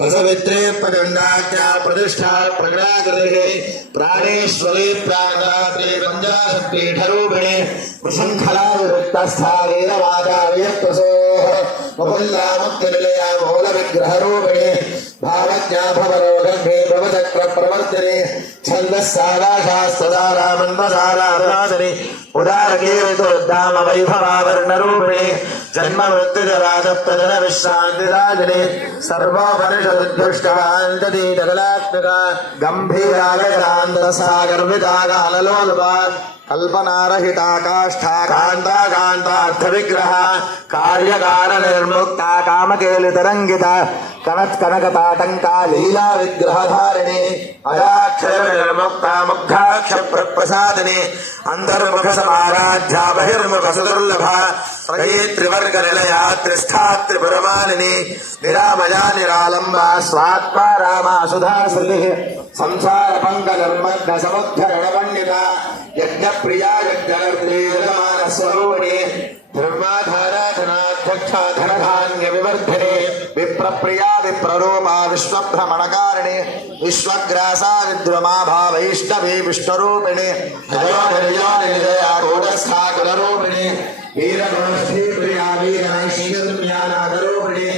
प्रसवित्रे प्रचंडाख्या प्रतिष्ठा प्रगणाकृते प्राणेश्वरे प्राणदात्रे पंचाशत्पीठरूपिणे प्रशंखला विरुक्तस्थानेरवादावियत्वसोः मुकुन्दामुक्तिनिलया मूलविग्रहरूपिणे भावज्ञा भवरोगर्भे भवचक्रप्रवर्तिने छन्दस्सादाशास्त्रदारामन्वसाराराधने उदारकीर्तोद्दाम वैभवावर्णरूपिणे जन्म मृत्युजरासप्तजन विश्रान्तिराजने सर्वोपनिषदुष्टान्ततीतकलात्मका गम्भीरागरान्तसागर्भितागानलोलपा कल्पनारहिता काष्ठा कांता कांतार्थविग्रह कार्यकार निर्मुक्ता कामकेलितरंगिता कनत्कनकताटंका लीला विग्रहधारिणे अजाक्षर निर्मुक्ता मुग्धाक्ष प्रसादिने अंतर्मुख समाराध्या बहिर्मुख सुदुर्लभा त्रये त्रिवर्ग निलया त्रिस्था त्रिपुरमालिनी निरामया निरालंबा स्वात्मा रामा सुधा श्रुतिः संसार पंक निर्मग्न समुद्धरण पंडिता यज्ञ प्रिया यज्ञर्थे स्वरूपिणे धर्माधाराधनाध्यक्षा धनधान्य विवर्धने विप्रप्रिया विप्ररूपा विश्वभ्रमणकारिणे विश्वग्रासा विद्रुमाभा वैष्णवी विष्णुरूपिणे हयोनिजया कूटस्था कुलरूपिणे वीरगुणश्री प्रिया वीरनैश्वर्यानागरूपिणे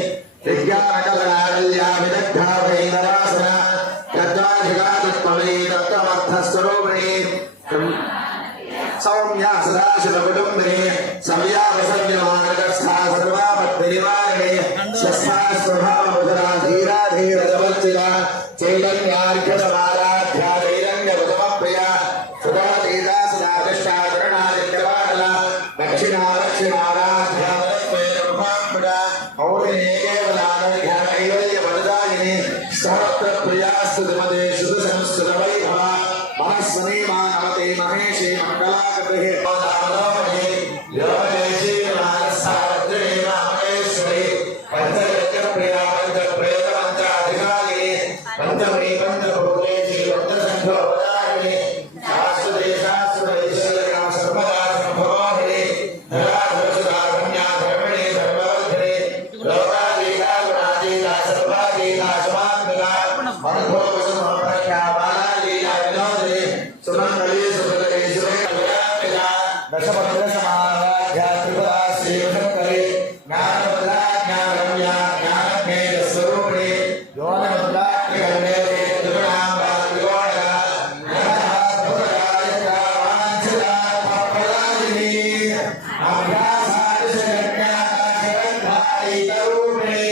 विज्ञानकलनाकल्या विदग्धा वैनरासना यद्वाधिकातत्त्वमयी तत्त्वमर्थस्वरूपिणे सौम्या सदाशिवकुटुम्बिने संव्यावसव्यमानकस्था सर्वापद्विनिवारिणे स्वस्था स्वभावमुदरा धीराधीरजवल्चिता चैतन्यार्घ्यसमाराध्या दैरण्यवतमप्रिया सुधातीता सदाकृष्टा करुणादित्यवाटला दक्षिणा दक्षिणाराध्या वरस्वैरमुखाम्बुजा मौलिने केवलानघ्या कैवल्यवरदायिने सहस्रप्रियास्तु द्रुमते शुद्धसंस्कृतवैभवा महस्वने मानवते महेशे मंगलाकृते पदावलोकने योगेशे मानसावत्रे मामेश्वरे पंचयज्ञप्रिया पंचप्रेतपंचाधिकारिणे पंचमणि पंचभूतेषु पंचसंघोपदारिणे शाश्वते शाश्वतैश्वर्या सर्वदा संभवाहिने धराधरसुधा कन्या धर्मिणे धर्मवर्धिने लोकाधीता गुणाधीता सर्वाधीता समान्विता मनुभोगसमप्रख्या बालालीला विनोदिने सुमंगले सुभद्रे सुरेन्द्रया दशपथसमाराध्या त्रिपुरा श्रीवशंकरे ज्ञानवद्रा ज्ञानरम्या ज्ञानज्ञेयस्वरूपिणे योनवद्राग्निकर्णे त्रिगुणाम्बा त्रिगुणा ज्ञानाद्भुतरायिका वाञ्छिता फलप्रदायिनी अभ्यासादिशज्ञानरूपिणे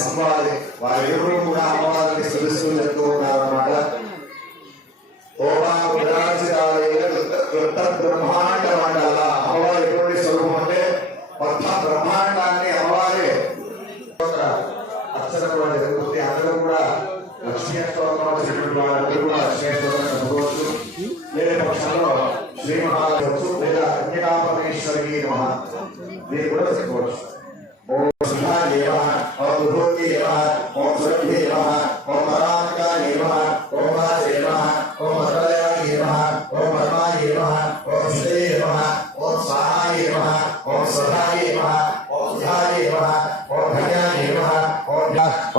సంవాది వారిరువురు కూడా అమ్మవారికి సులుస్తూ చెప్తూ ఉన్నారన్నమాట. బ్రహ్మాండ మండల అమ్మవారి ఎటువంటి స్వరూపం అంటే మొత్తం బ్రహ్మాండాన్ని అమ్మవారి అక్షర కూడా జరుగుతుంది. అందరూ కూడా లక్ష్మీ స్తోత్రం చెప్పినటువంటి వాళ్ళందరూ కూడా లక్ష్మీ స్తోత్రం చదువుకోవచ్చు. వేరే పక్షంలో శ్రీ మహాదేవచ్చు లేదా కన్యకాపరమేశ్వరికి నమః మీరు కూడా చెప్పుకోవచ్చు. ఓం సుధాయ నమః, ఓం విభూతి నమః, ఓం సురభి నమః, ఓం మరాత్కాయ నమః, ఓం వాసే నమః, ఓం వరదయాయ నమః, ఓం పరమాయ నమః, ఓం శ్రీ నమః, ఓం స్వాహాయ నమః, ఓం స్వధాయ నమః, ఓం ధ్యాయ నమః, ఓం భయాయ నమః,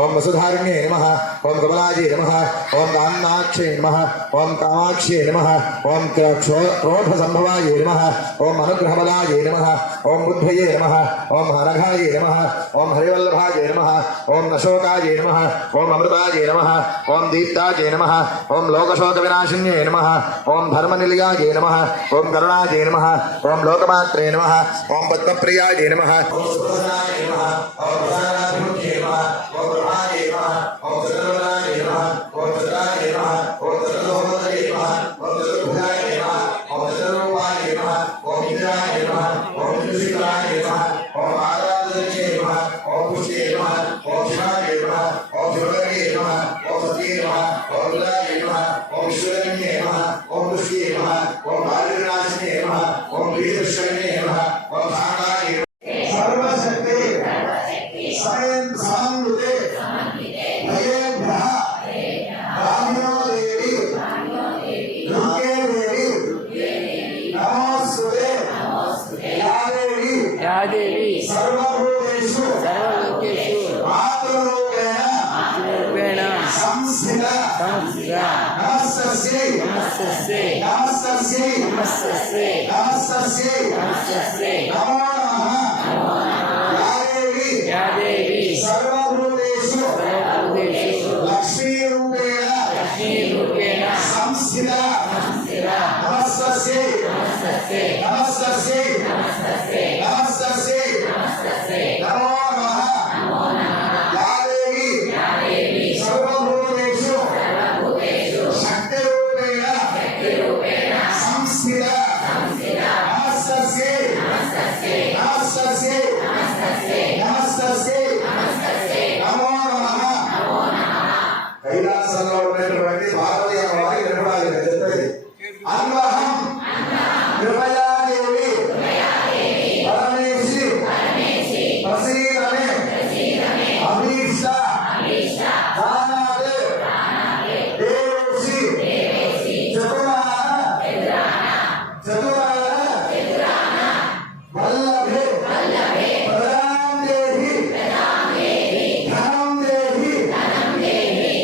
ఓం వసుధారిణ్యే నమః, ఓం కమలాజే నమః, ఓం కామాక్షే నమః, ఓం కామాక్షే నమః, ఓం క్రోధ సంభవాయ నమః, ఓం అనుగ్రహబలాయ నమః, ఓం బుద్ధయే నమః, ఓం హరఘాయ నమః, ఓం హరివల్లభాయ నమః, ఓం అశోకాయ నమః, ఓం అమృతాయ నమః, ఓం దీప్తాయ నమః, ఓం లోకశోక వినాశిన్యే నమః, ఓం ధర్మనిలయాయ నమః, ఓం కరుణాయ నమః, ఓం లోకమాత్రే నమః, ఓం పద్మప్రియాయ నమః, ఓం సుభద్రాయ నమః, ఓం ప్రధానాభిముఖ్యే నమః, ఓం బ్రహ్మాయ నమః, ఓం సురవరాయ నమః, ఓం సురాయ నమః, ఓం సురలోహోదయ నమః, ఓం चतुर्भुजाय नमः ओम चतुर्रूपाय नमः ओम इंद्राय नमः ओम इंद्रशीलाय नमः ओम आराधनाय नमः ओम पुष्टे नमः ओम शिवाय नमः ओम शिवगंगे नमः ओम सत्ये नमः ओम रुद्राय नमः ओम विश्वगंगे नमः ओम पुष्टे नमः ओम बालविनाशिने नमः ओम वीरशरणे नमः ओम भागाय सर्वशक्ति स्वयं समन्विते भयेभ्यः ब्राह्मणो देवी दुर्गे देवी नमोस्तुते या देवी सर्वभूतेषु मातृरूपेण संस्थिता नमस्तस्यै नमो नमः या देवी सर्वभूतेषु लक्ष्मीरूपेण संस्थिता नमस्तस्यै नमो नमः या देवी सर्वभूतेषु शक्तिरूपेण संस्थिता नमस्तस्यै नमो नमः कैलासంలో ఉన్నటువంటి పార్వతీ అమ్మవారికి నిర్వహణ చెప్పేది అన్వహం కృపయా దేవి పరమేశి ప్రసీదమే అభీష్ట దానాదే దేవేశి చతురాన వల్లభే ప్రదాం దేహి ధనం దేహి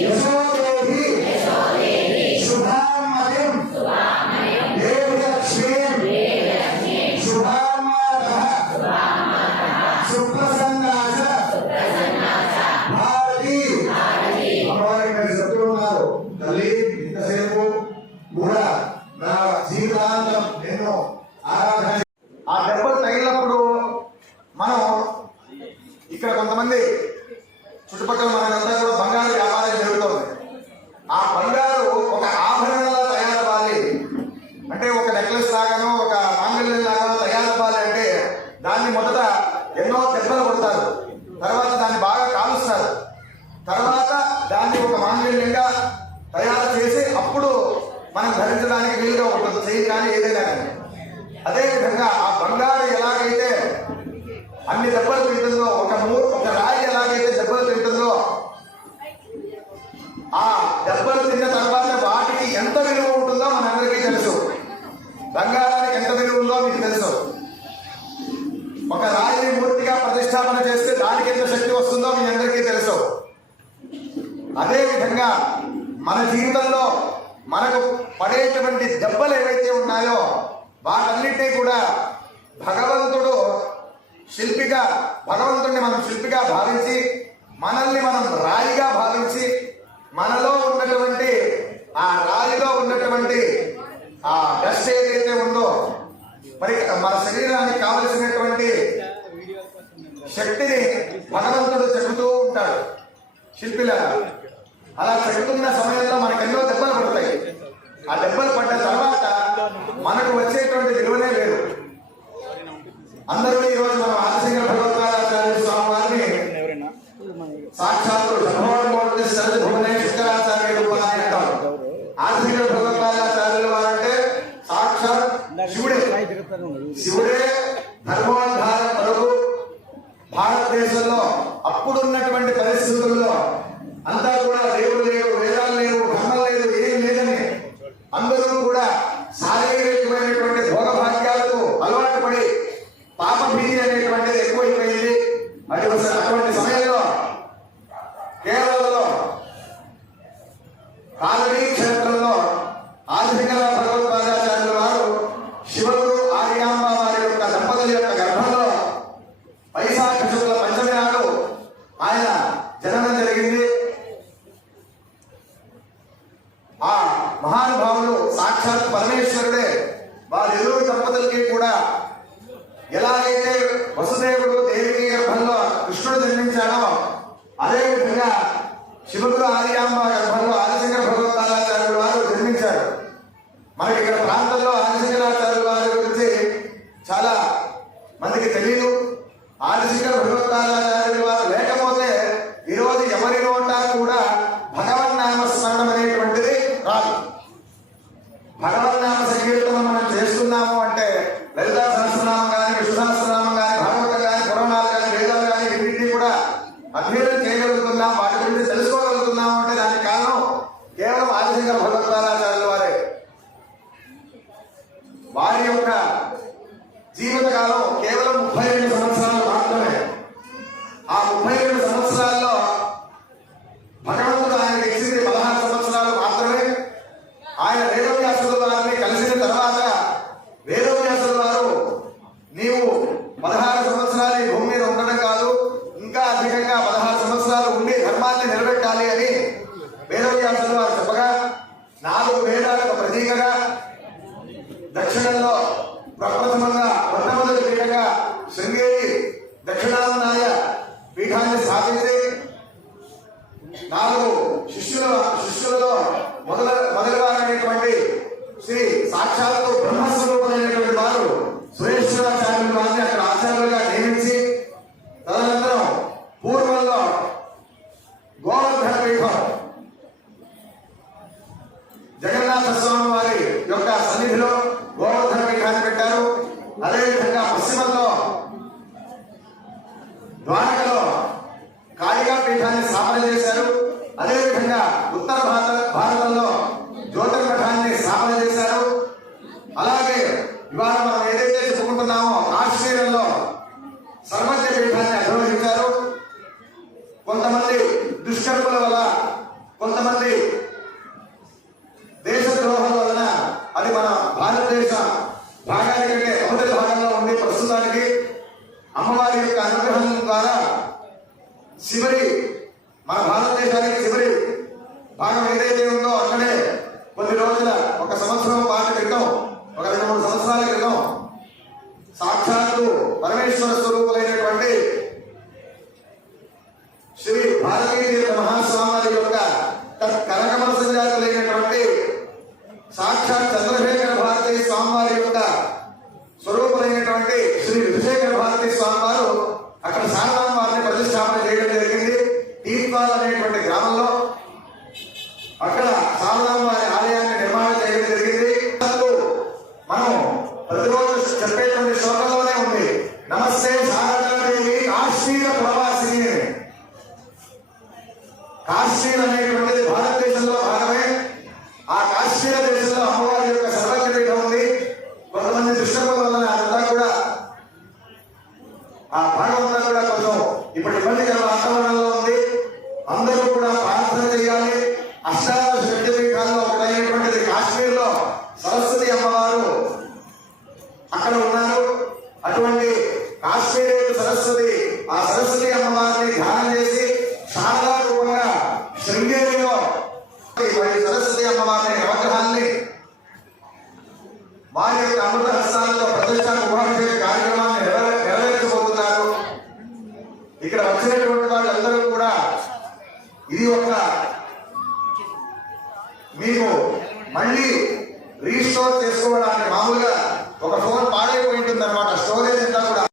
యశో దేహి శుభామయం దేవి లక్ష్మీం శుభామాతః సుప్రసన్నాచ భారతి అమ్మవారికి మీరు చెప్తూ ఉన్నారు తల్లి ఇంతసేపు కూడా నా జీవితాంతం ఎన్నో ఆరాధన ఆ దెబ్బలు తగిలినప్పుడు మనం ఇక్కడ కొంతమంది చుట్టుపక్కల మనంతా కూడా బంగారు వ్యాపారం జరుగుతుంది. ఆ బంగారు ఒక ఆభరణంలా తయారవ్వాలి అంటే ఒక నెక్లెస్ లాగానో ఒక మాంగళ్యం లాగానో తయారవ్వాలి అంటే దాన్ని మొదట ఎన్నో దెబ్బలు కొడతారు, తర్వాత దాన్ని బాగా కాలుస్తారు, తర్వాత దాన్ని ఒక మాంగళ్యంగా తయారు చేసి అప్పుడు మనం ధరించడానికి వీలుగా ఉంటుంది, చేయి కానీ ఏదైనా కానీ. అదేవిధంగా ఆ బంగారు ఎలాగైతే అన్ని దెబ్బలు తింటుందో, ఒక రాయి ఎలాగైతే దెబ్బలు తింటుందో, ఆ దెబ్బలు తిన్న తర్వాత వాటికి ఎంత విలువ ఉంటుందో మనందరికీ తెలుసు. బంగారానికి ఎంత విలువ ఉందో మీకు తెలుసు. ఒక రాయిని మూర్తిగా ప్రతిష్టాపన చేస్తే దానికి ఎంత శక్తి వస్తుందో మీ అందరికీ తెలుసు. అదేవిధంగా మన జీవితంలో మనకు పడేటువంటి దెబ్బలు ఏవైతే ఉన్నాయో వాటన్నిటినీ కూడా భగవంతుడు భగవంతుడిని మనం శిల్పిగా భావించి, మనల్ని మనం రాయిగా భావించి, మనలో ఉన్నటువంటి ఆ రాయిలో ఉన్నటువంటి ఆ డస్ట్ ఏదైతే ఉందో, మరి మన శరీరానికి కావలసినటువంటి శక్తిని భగవంతుడు చెబుతూ ఉంటాడు శిల్పిలా. అలా చెబుతున్న సమయంలో మనకు ఎన్నో దెబ్బలు పడతాయి. ఆ దెబ్బలు పడ్డ తర్వాత మనకు వచ్చేటువంటి విలువనే లేదు. అందరూ ఈరోజు మనం ఆదిశంకర భగవత్పాదాచార్య స్వామి వారిని సాక్షాత్తు శంకరాచార్య రూపాన్ని అంటారు. ఆదిశంకర భగవత్పాదాచార్యులు వారంటే సాక్షాత్ శివుడే. శివుడే ధర్మోద్ధారం కొరకు భారతదేశంలో అప్పుడున్నటువంటి పరిస్థితుల్లో అంతా కూడా దేవుడు లేవు, వేదాలు లేవు, ధర్మం లేదు, ఏం లేదని అందరూ కూడా శారీరకమైనటువంటి భోగభాగ్యాలకు అలవాటు పడి పాపభీతి అనేటువంటిది ఎక్కువైపోయింది. అటువంటి సమయంలో కేరళలో కాలనీ క్షేత్రంలో ఆదిశంకర భగవత్పాదాచార్యుల వారు శివుడు ఆర్యాంబ వారి యొక్క దంపతుల యొక్క గర్భంలో వైశాఖ శుక్ల పంచమి నాడు ఆయన జననం జరిగింది. ఆ మహానుభావులు సాక్షాత్ పరమేశ్వరుడే. వారిరువురు దంపతులకి కూడా ఎలాగైతే వసుదేవుడు దేవికి గర్భంలో కృష్ణుడు జన్మించాడో అదేవిధంగా శివుడు ఆర్యాంబ గర్భంలో ఆదిశంకర భగవత్పాదాచార్యుల వారు జన్మించారు. మనకి ఇక్కడ ప్రాంతంలో ఆదిశంకరాచార్యుల వారి గురించి చాలా మందికి తెలియదు. ఆదిశంకర భగవత్పాదాచార్యుల వారు లేకపోతే ఈరోజు ఎవరి నోట కూడా భగవన్నామ స్మరణం అనేటువంటిది రాదు. భగవన్నామ సంకీర్తనం మనం చేస్తున్నాము అంటే లలితా సహస్రనామం కానీ, విష్ణు సహస్రనామం కానీ, భాగవతం కానీ, పురాణాలు కానీ, వేదాలు కానీ వీటిని కూడా అధ్యయనం చేయగలుగుతున్నాం, వాటి గురించి తెలుసుకోగలుగుతున్నాము అంటే దానికి కారణం కేవలం ఆదిశంకర భగవత్పాదాచార్యుల వారే. వారి యొక్క జీవితకాలం కేవలం 32 సంవత్సరాలు మాత్రమే. ఆ 32 సంవత్సరాల్లో భగవంతుడు ఆయనకు ఇచ్చింది 16 సంవత్సరాలు మాత్రమే. ఆయన వేదవ్యాసుల వారిని కలిసిన తర్వాత వేదవ్యాసుల వారు నీవు 16 సంవత్సరాలు ఈ భూమి మీద ఉండడం కాదు, ఇంకా అధికంగా 16 సంవత్సరాలు ఉండి ధర్మాన్ని నిలబెట్టాలి అని వేదవ్యాసుల వారు చెప్పగా 4 వేదాలకు ప్రతీకగా దక్షిణంలో ప్రప్రథమంగా మొట్టమొదటి పీఠంగా శృంగేరి దక్షిణాంనాయ పీఠాన్ని స్థాపించి 4 శిష్యులలో మొదలువారైనటువంటి శ్రీ సాక్షాత్తు బ్రహ్మస్వరూపులైనటువంటి వారు సురేశ్వరాచార్యుల వారిని అక్కడ ఆచార్యులుగా నియమించి తదనంతరం పూర్వంలో గోవర్ధన పీఠం జగన్నాథ స్వామి వారి యొక్క సన్నిధిలో గోవర్ధన పీఠాన్ని పెట్టారు. అదేవిధంగా పశ్చిమంలో ద్వారకలో కాళికా పీఠాన్ని స్థాపన చేశారు. అదేవిధంగా ఉత్తర భారతంలో జ్యోతిర్మఠాన్ని స్థాపన చేశారు. అలాగే ఇవాళ మనం ఏదైతే చెప్పుకుంటున్నామో కాశ్మీరంలో సర్వజ్ఞ పీఠాన్ని అధిరోహించారు. కొంతమంది దుష్కర్ముల వల్ల, కొంతమంది దేశద్రోహం వలన అది మన భారతదేశ భాగానికంటే మొదటి భాగంలో ఉండి ప్రస్తుతానికి అమ్మవారి యొక్క అనుగ్రహం ద్వారా చివరి మన భారతదేశానికి చివరి భాగం ఏదైతే ఉందో అక్కడే కొన్ని రోజుల 1 సంవత్సరం పాటు క్రితం, ఒక 2-3 సంవత్సరాల క్రితం సాక్షాత్తు పరమేశ్వర స్వరూపులైనటువంటి శ్రీ భారతీయ మహాస్వామి యొక్క కనకమల సంజాతులైనటువంటి సాక్షాత్ చంద్రశేఖర భారతీ స్వామి వారి యొక్క స్వరూపులైనటువంటి శ్రీ విధుశేఖర భారతీ స్వామి వారు అక్కడ శారదాంబ వారిని ప్రతిష్టాపన చేయడం జరిగింది. తీర్థాల్ అనేటువంటి గ్రామంలో అక్కడ శారదాంబ వారి ఆలయాన్ని నిర్మాణం చేయడం జరిగింది. మనం ప్రతిరోజు చెప్పేటువంటి శ్లోకంలోనే ఉంది, నమస్తే శారదాదేవి కాశ్మీర ప్రవాసిని. కాశ్మీర్ అనేటువంటిది భారతదేశంలో భాగమే. ఆ కాశ్మీర దేశంలో అమ్మవారి యొక్క సర్వజ్ఞ పీఠం ఉంది. కొంతమంది దుష్టముల వలన అదంతా కూడా ఆ భాగం అంతా కూడా కొంచెం ఇప్పుడు ఇబ్బందికర వాతావరణంలో ఉంది. అందరూ కూడా ప్రార్థన చేయాలి. అష్టాదశ శక్తి పీఠాల్లో ఒకటైనటువంటిది కాశ్మీర్లో సరస్వతి అమ్మవారు అక్కడ ఉన్నారు. అటువంటి కాశ్మీర్ సరస్వతి, ఆ సరస్వతి అమ్మవారిని ధ్యానం చేసి శారదా రూపంగా శృంగేరిలో సరస్వతి అమ్మవారి నవగ్రహాన్ని వారి యొక్క అమృత హస్తాలతో ప్రతిష్టా కుంభాభిషేక కార్యక్రమాన్ని నెరవేర్చబోతున్నారు. ఇక్కడ వచ్చినటువంటి వాళ్ళందరూ కూడా ఇది ఒక మీకు మళ్ళీ రీస్టోర్ చేసుకోవడానికి, మామూలుగా ఒక ఫోన్ పాడైపోయి ఉంటుంది అనమాట, స్టోరేజ్ అంతా కూడా